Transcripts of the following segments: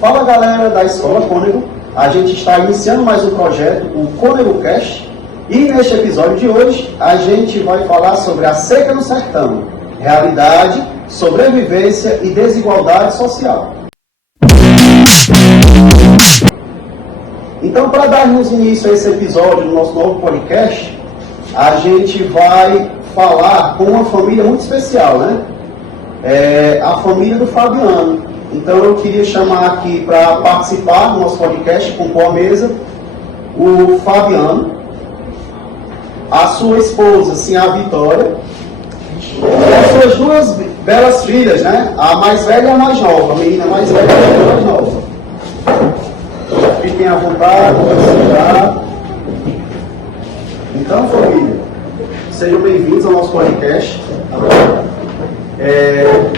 Fala galera da Escola Cônego, a gente está iniciando mais um projeto, o Cônego Cast, e neste episódio de hoje a gente vai falar sobre a seca no sertão, realidade, sobrevivência e desigualdade social. Então, para darmos início a esse episódio do nosso novo podcast, a gente vai falar com uma família muito especial, né? A família do Fabiano. Então eu queria chamar aqui para participar do nosso podcast, compor a mesa, o Fabiano, a sua esposa, sim, a Vitória, e as suas duas belas filhas, né? A mais velha e a mais nova, a menina mais velha e a mais nova. Fiquem à vontade, participar. Então, família, sejam bem-vindos ao nosso podcast.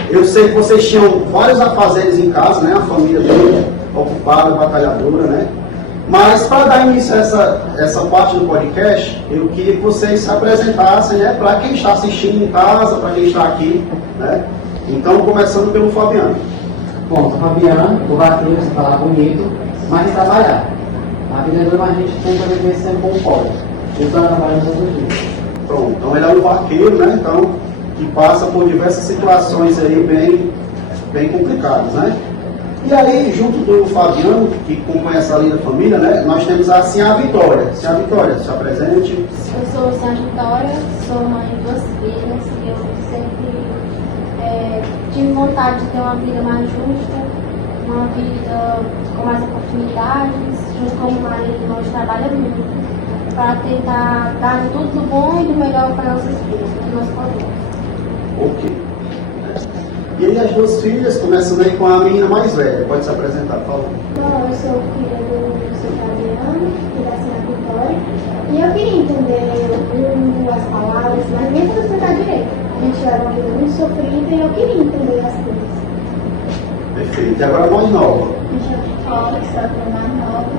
Eu sei que vocês tinham vários afazeres em casa, né? A família dele, ocupada, batalhadora, né? Mas para dar início a essa parte do podcast, eu queria que vocês se apresentassem, né? Para quem está assistindo em casa, para quem está aqui, né? Então, começando pelo Fabiano. Bom, sou Fabiano, do vaqueiro, você falar bonito, mas trabalhar. A vida toda a gente tem que viver sempre com fome. Eu estou trabalhando todos os dias. Pronto, então ele é um vaqueiro, né? Então, que passa por diversas situações aí bem complicadas, né? E aí, junto do Fabiano, que acompanha essa linda família, né? Nós temos assim a Vitória. Se a Vitória se apresente. Eu sou a Vitória, sou mãe de duas filhas e eu sempre tive vontade de ter uma vida mais justa, uma vida com mais oportunidades, junto com o marido, nós trabalhamos muito, para tentar dar de tudo do bom e do melhor para nossas filhas, que nós podemos. Ok. E aí as duas filhas, começando aí com a menina mais velha. Pode se apresentar, por favor. Bom, eu sou filha do seu Fabiano e da senhora Vitória. E eu queria entender o mundo, as palavras, mas nem para explicar direito. A gente leva uma vida muito sofrida e eu queria entender as coisas. Perfeito. E agora a mais nova. Me chamo Vitória, sou a filha mais nova.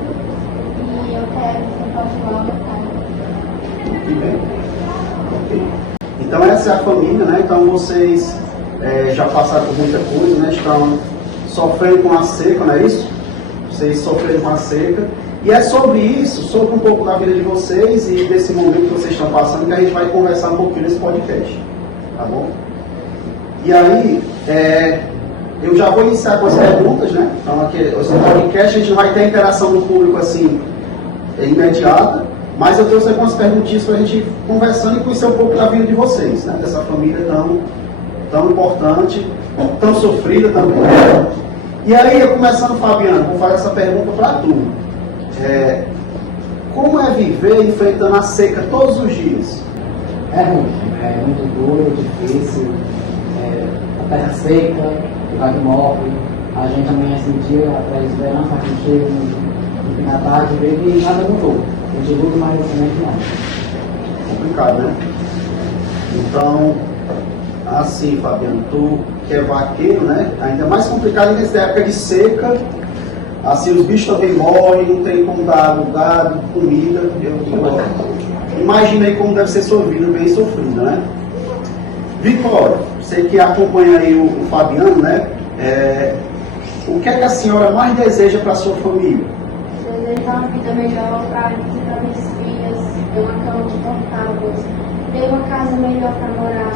E eu quero ser particular meu pai. Muito bem. Ok. Então essa é a família, né? Então vocês já passaram por muita coisa, né? Estão sofrendo com a seca, não é isso? Vocês sofrendo com a seca. E é sobre isso, sobre um pouco da vida de vocês e desse momento que vocês estão passando, que a gente vai conversar um pouquinho nesse podcast. Tá bom? E aí, eu já vou iniciar com as perguntas, né? Então aqui, esse podcast, a gente não vai ter interação do público assim, imediata. Mas eu trouxe algumas perguntinhas para a gente ir conversando e conhecer um pouco da vida de vocês, né? Dessa família tão importante, tão sofrida também. E aí, eu começando, Fabiano, vou fazer essa pergunta para tu. Como é viver enfrentando a seca todos os dias? É ruim, é muito duro, difícil, a terra seca, o gado morre, a gente amanhece um dia atrás de esperança, a gente chega no fim da tarde e vê que nada mudou. A gente luta, mas realmente não. Complicado, né? Então, assim, Fabiano, tu que é vaqueiro, né? Ainda mais complicado nessa época de seca. Assim, os bichos também morrem, não tem como dar água, gado, comida. Eu imaginei como deve ser sua vida, bem sofrida, né? Vitória, você que acompanha aí o Fabiano, né? O que é que a senhora mais deseja para a sua família? Desejar uma vida melhor para mim e para minhas filhas, ter uma cama confortável, ter uma casa melhor para morar,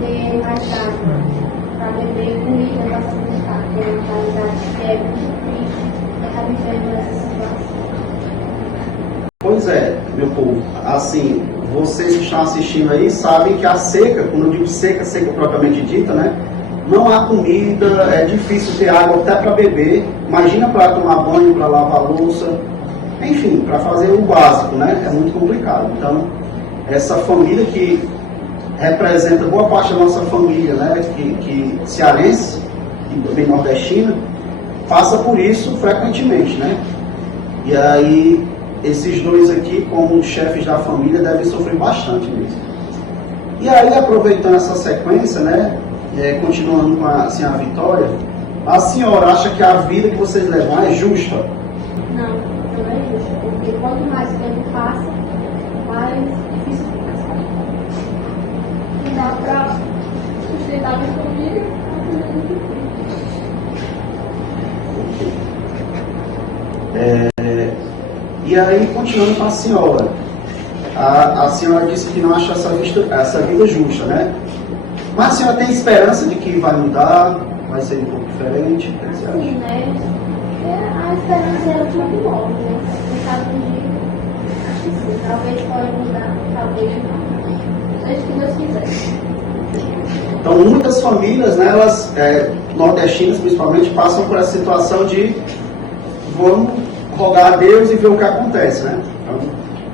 ter mais água, para beber comida para se alimentar, que é uma realidade que é muito triste estar vivendo nessa situação. Pois é, meu povo, assim, vocês que estão assistindo aí sabem que a seca, quando eu digo seca, seca propriamente dita, né? Não há comida, é difícil ter água até para beber. Imagina para tomar banho, para lavar louça, enfim, para fazer o básico, né? É muito complicado. Então, essa família que representa boa parte da nossa família, né? Que cearense, que bem nordestina, passa por isso frequentemente, né? E aí, esses dois aqui, como chefes da família, devem sofrer bastante mesmo. E aí, aproveitando essa sequência, né? Continuando com a Vitória, a senhora acha que a vida que vocês levam é justa? Não é justa, porque quanto mais o tempo passa, mais difícil E aí, continuando com a senhora. A senhora disse que não acha essa vida justa, né? Mas a senhora tem esperança de que vai mudar, vai ser um pouco diferente? O que você acha? Sim, né? A esperança é o último que morre, né? Você sabe um dia, acho que sim. Talvez pode mudar, talvez não. Seja o que Deus quiser. Então, muitas famílias, né, elas, nordestinas principalmente, passam por essa situação de vamos rogar a Deus e ver o que acontece, né? Então,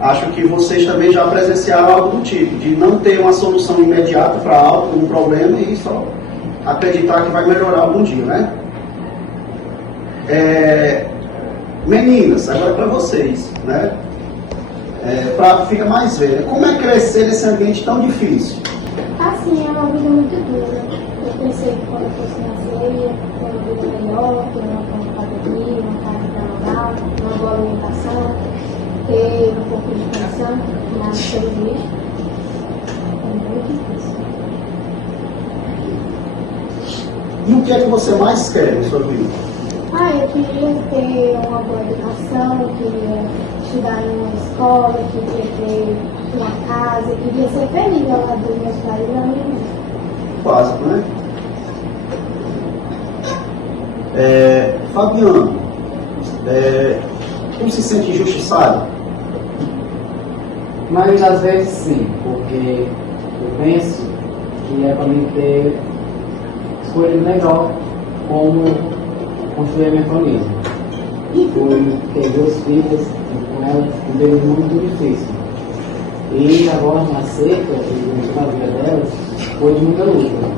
acho que vocês também já presenciaram algo do tipo, de não ter uma solução imediata para algo, um problema, e só acreditar que vai melhorar algum dia, né? Meninas, agora para vocês, né? Para ficar mais velha, como é crescer nesse ambiente tão difícil? Assim, é uma vida muito dura. Eu pensei que quando eu fosse nascer, ia ter uma vida melhor, ter uma academia, uma casa para morar, uma boa alimentação, ter um pouco de pensão, mas pelo visto, é muito difícil. E o que é que você mais quer na sua vida? Eu queria ter uma boa educação, eu queria estudar em uma escola, eu queria ter uma casa, eu queria ser feliz ao lado dos meus pais e da minha mãe. Básico, né? Fabiano, como se sente injustiçado? Mas às vezes sim, porque eu penso que é para mim ter escolhido melhor como construir a minha família. Fui ter 2 filhas e com elas um período muito difícil. E agora na seca, e na vida delas, foi de muita luta.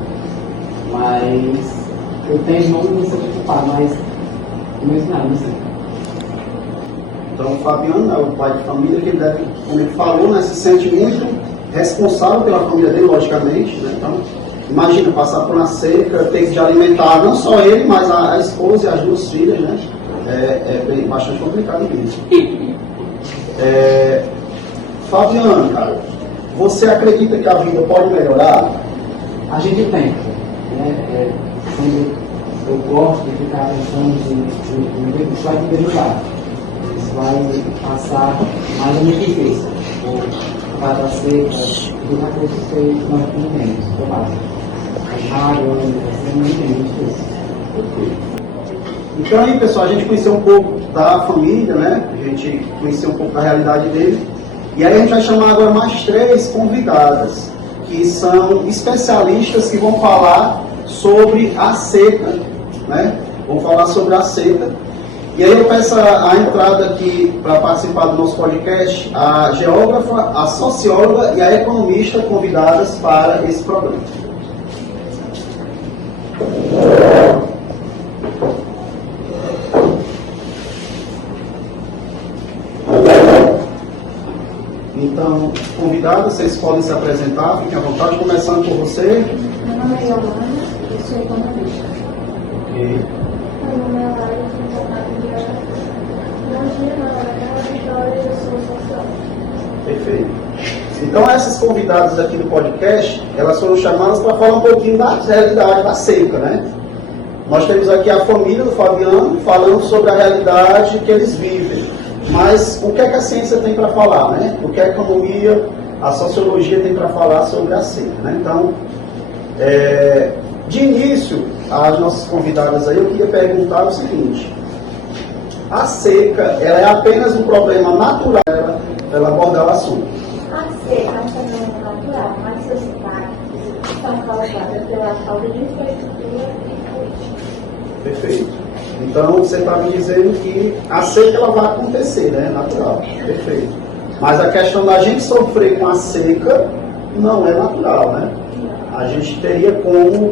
Mas eu tenho não me preocupar, mas não ensinar, não sei. Então, o Fabiano é o pai de família, que ele deve, como ele falou, né, se sente muito responsável pela família dele, logicamente, né? Então, imagina passar por uma seca, ter que alimentar não só ele, mas a esposa e as 2 filhas, né? É bastante complicado mesmo. Fabiano, cara, você acredita que a vida pode melhorar? A gente tenta, né? Quando eu gosto de ficar pensando que isso vai melhorar, isso vai passar mais ou menos difícil. Por causa da seca, do recurso que nós não temos, por base. A água, é muito difícil. Então aí, pessoal, a gente conheceu um pouco da família, né? A gente conheceu um pouco da realidade dele. E aí a gente vai chamar agora mais 3 convidadas, que são especialistas que vão falar sobre a seca, né? Vão falar sobre a seca. E aí eu peço a entrada aqui para participar do nosso podcast, a geógrafa, a socióloga e a economista convidadas para esse programa. Então, convidados, vocês podem se apresentar, fiquem à vontade, começando por você. Meu nome é Yolanda, eu sou economista. Ok. Meu nome é Lara, eu sou contato de arte. Bom dia, meu nome é Vitória, eu sou socióloga. Perfeito. Então, essas convidadas aqui do podcast, elas foram chamadas para falar um pouquinho da realidade da seca, né? Nós temos aqui a família do Fabiano falando sobre a realidade que eles vivem. Mas o que é que a ciência tem para falar, né? O que a economia, a sociologia tem para falar sobre a seca, né? Então, de início, as nossas convidadas aí, eu queria perguntar o seguinte: a seca, ela é apenas um problema natural para ela abordar o assunto? A seca é um fenômeno natural, mas sociedades estão causadas pela falta de infraestrutura e política. Perfeito. Então, você está me dizendo que a seca ela vai acontecer, né? Natural. Perfeito. Mas a questão da gente sofrer com a seca não é natural, né? A gente teria como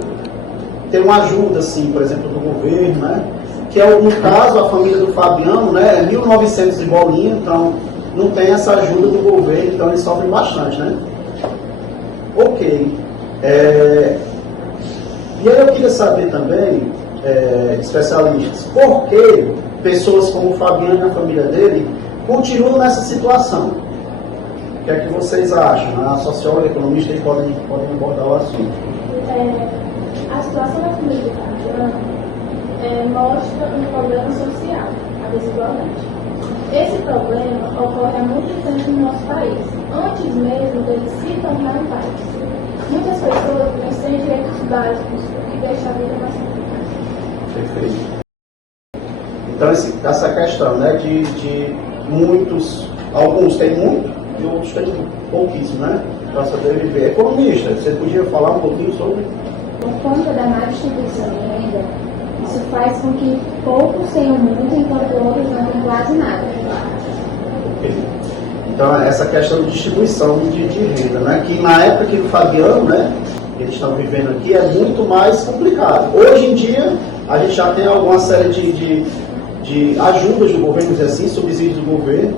ter uma ajuda, assim, por exemplo, do governo, né? Que é, no caso, a família do Fabiano, né? É 1.900 de bolinha, então não tem essa ajuda do governo, então eles sofrem bastante, né? Ok. E aí eu queria saber também, especialistas, por que pessoas como o Fabiano e a família dele continuam nessa situação? O que é que vocês acham? A socióloga e a economista eles podem abordar o assunto. A situação da família do Fabiano mostra um problema social, a desigualdade. Esse problema ocorre há muito tempo no nosso país, antes mesmo dele se tornar pais. Muitas pessoas não têm direitos básicos, o que deixa a vida mais complicada. Perfeito. Então, essa questão, né, de muitos, alguns têm muito e outros têm pouquíssimo, né, para sobreviver. Economista, você podia falar um pouquinho sobre? Por conta da má distribuição de renda, isso faz com que poucos tenham muito, enquanto outros não têm quase nada. Ok. Então, essa questão de distribuição de renda, né, que na época que o Fabiano, né, eles estão vivendo aqui, é muito mais complicado. Hoje em dia, a gente já tem alguma série de ajudas do governo, dizer assim, subsídios do governo,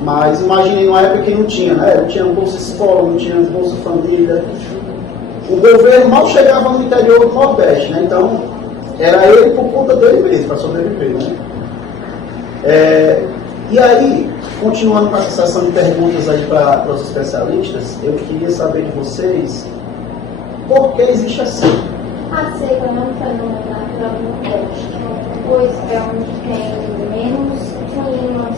mas imaginei uma época que não tinha, né? Não tinha Bolsa Escola, não tinha Bolsa Família. O governo mal chegava no interior do Nordeste, né? Então, era ele por conta dele mesmo, para sobreviver, né? E aí, continuando com essa sessão de perguntas aí para os especialistas, eu queria saber de vocês por que existe a seca. A seca é um fenômeno natural do Nordeste, pois é onde tem menos clima,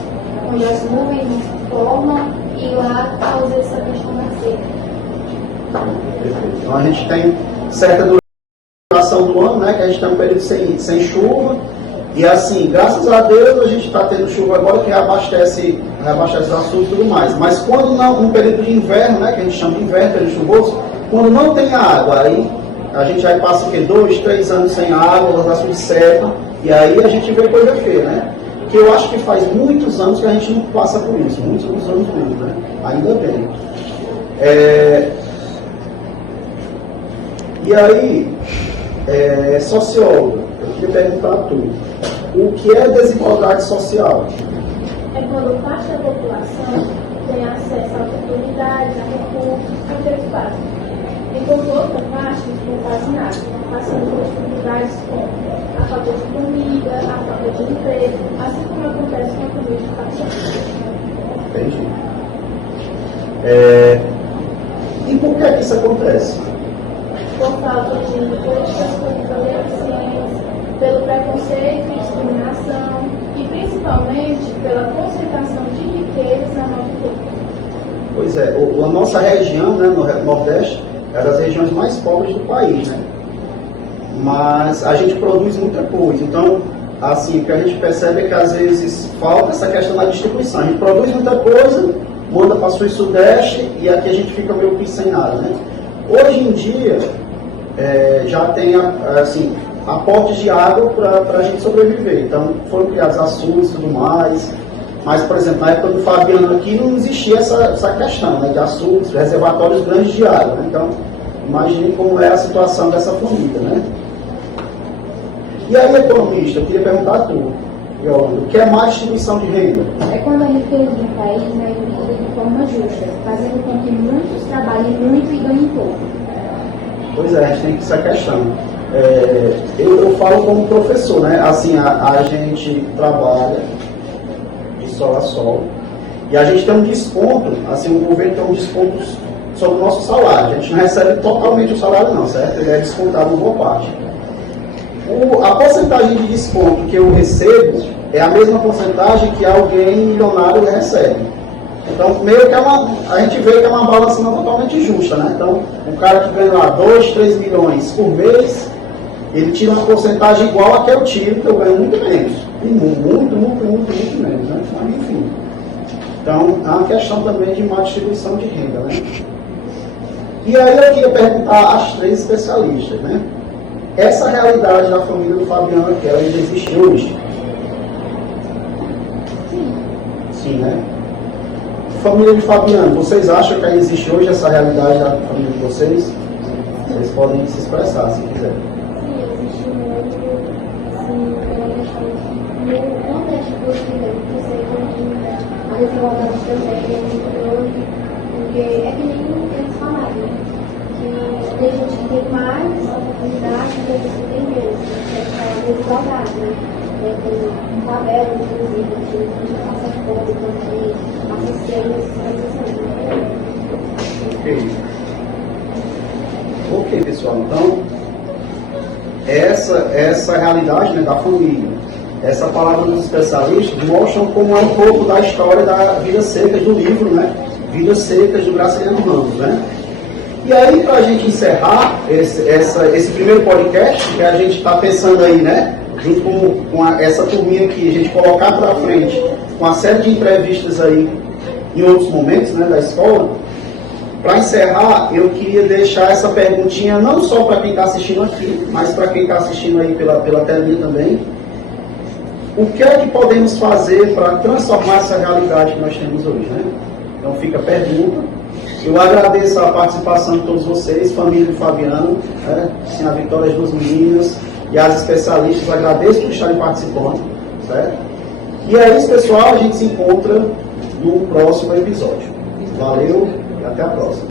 onde as nuvens não se formam e lá causa essa questão da seca. Perfeito. Então a gente tem certa duração do ano, né, que a gente tem um período sem chuva, e assim, graças a Deus a gente está tendo chuva agora que reabastece os açudes e tudo mais. Mas quando não, um período de inverno, né, que a gente chama de inverno, período chuvoso, quando não tem água, aí a gente aí passa o quê? 2, 3 anos sem água, os açudes secam, e aí a gente vê coisa feia, né? Que eu acho que faz muitos anos que a gente não passa por isso, muitos anos mesmo, né? Ainda bem. E aí, sociólogo, eu queria perguntar a tu, o que é desigualdade social? É quando parte da população tem acesso a oportunidades, a recursos, a direitos básicos. Enquanto outra parte não faz nada, passando por dificuldades como a falta de comida, a falta de emprego, assim como acontece com a comida de educação. Entendi. E por que isso acontece? Por falta de políticas públicas eficientes, pelo preconceito e discriminação e principalmente pela concentração de riquezas na mão do povo. Pois é, a nossa região, né, no Nordeste, é das regiões mais pobres do país, né? Mas a gente produz muita coisa, então, assim, o que a gente percebe é que às vezes falta essa questão da distribuição. A gente produz muita coisa, manda para Sul e Sudeste, e aqui a gente fica meio que sem nada, né? Hoje em dia, já tem, assim, aportes de água para a gente sobreviver. Então, foram criados açudes e tudo mais. Mas, por exemplo, na época do Fabiano aqui não existia essa questão, né, de açudes, reservatórios grandes de água, né? Então, imagine como é a situação dessa família, né? E aí, economista, eu queria perguntar a tu, Yolanda, o que é má distribuição de renda? É quando a riqueza de um país não é dividida de forma justa, fazendo com que muitos trabalhem muito e ganhem pouco. Pois é, a gente tem essa questão. Eu falo como professor, né? Assim, a gente trabalha de sol a sol e a gente tem um desconto, assim, o governo tem um desconto sobre o nosso salário. A gente não recebe totalmente o salário não, certo? Ele é descontado em boa parte. A porcentagem de desconto que eu recebo é a mesma porcentagem que alguém milionário recebe. Então, meio que a gente vê que é uma balança não totalmente justa, né? Então, o cara que ganha lá 2, 3 milhões por mês, ele tira uma porcentagem igual a que eu tiro, que eu ganho muito menos. E muito menos, né? Mas, enfim. Então, é uma questão também de má distribuição de renda, né? E aí eu queria perguntar às 3 especialistas, né? Essa realidade da família do Fabiano aqui, ela ainda existe hoje? Sim, né? Família de Fabiano, vocês acham que ainda existe hoje essa realidade da família de vocês? Vocês podem se expressar, se quiserem. Sim, existe muito, assim, pela questão no Nordeste brasileiro, que seja a desigualdade também é muito grande, porque é que nem eles falaram, né? Que tem gente que tem mais oportunidade, tem gente que tem menos, a desigualdade, né? Tem favela, inclusive, que a gente passa fome, que passa cenas, Ok, pessoal, então essa realidade, né, da família. essa palavra dos especialistas mostram como é um pouco da história da Vidas Secas do livro, né? Vidas Secas do Graciliano Ramos, né? E aí, para a gente encerrar esse primeiro podcast, que a gente está pensando aí, né? Junto com essa turminha aqui, a gente colocar para frente, com uma série de entrevistas aí em outros momentos, né, da escola. Para encerrar, eu queria deixar essa perguntinha não só para quem está assistindo aqui, mas para quem está assistindo aí pela telinha também. O que é que podemos fazer para transformar essa realidade que nós temos hoje, né? Então fica a pergunta. Eu agradeço a participação de todos vocês, família do Fabiano, né? Sim, a Vitória, as duas meninas e as especialistas, agradeço por estarem participando, certo? E é isso, pessoal, a gente se encontra no próximo episódio. Valeu e até a próxima.